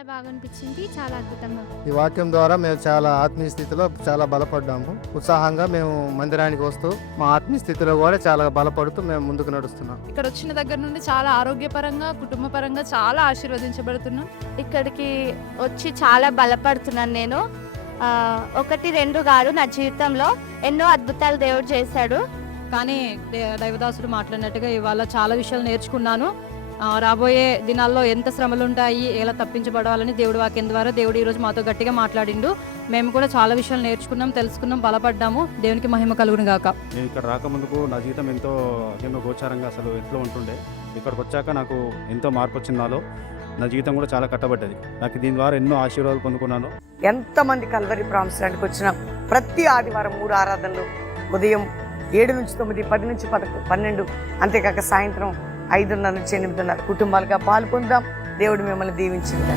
చాలా బాగా అనిపించింది. చాలా అద్భుతంగా ఉంది. ఈ వాక్యం ద్వారా మేము చాలా ఆత్మీయ స్థితిలో చాలా బలపడ్డాము. ఉత్సాహంగా మేము మందిరానికి వస్తూ మా ఆత్మీయ స్థితిలో కూడా చాలా బలపడుతూ మేము ముందుకు నడుస్తున్నాం. ఇక్కడ వచ్చిన దగ్గర నుండి చాలా ఆరోగ్యపరంగా, కుటుంబ పరంగా చాలా ఆశీర్వదించబడుతున్నాం. ఇక్కడికి వచ్చి చాలా బలపడుతున్నాను నేను. 1, 2 కాదు, నా జీవితంలో ఎన్నో అద్భుతాలు దేవుడు చేశాడు. కానీ దైవదాసుడు మాట్లాడినట్టుగా ఇవాళ చాలా విషయాలు నేర్చుకున్నాను. రాబోయే దినాల్లో ఎంత శ్రమలు ఉంటాయి, ఎలా తప్పించబడాలని దేవుడి వాక్యం ద్వారా దేవుడు ఈరోజు మాతో గట్టిగా మాట్లాడిండు. మేము కూడా చాలా విషయాలు నేర్చుకున్నాం, తెలుసుకున్నాం, బలపడ్డాము. దేవునికి మహిమ కలుగును గాక. నేను ఇక్కడ రాకముందుకు నా జీవితం ఎంతో గోచారంగా అసలు ఎట్లా ఉంటుండే. ఇక్కడికి వచ్చాక నాకు ఎంతో మార్పు వచ్చింది. నాలో నా జీవితం కూడా చాలా కట్టబడ్డది. నాకు దీని ద్వారా ఎన్నో ఆశీర్వాదాలు పొందుకున్నాను. ఎంతమంది కల్వరి ప్రామిస్ ల్యాండ్కి వచ్చినా ప్రతి ఆదివారం 3 ఆరాధనలు, ఉదయం 7 నుంచి 9, 10 నుంచి 11, 12, అంతేకాక సాయంత్రం 5:30 నుంచి 8:30 కుటుంబాలుగా పాల్పొందాం. దేవుడు మిమ్మల్ని దీవించింది.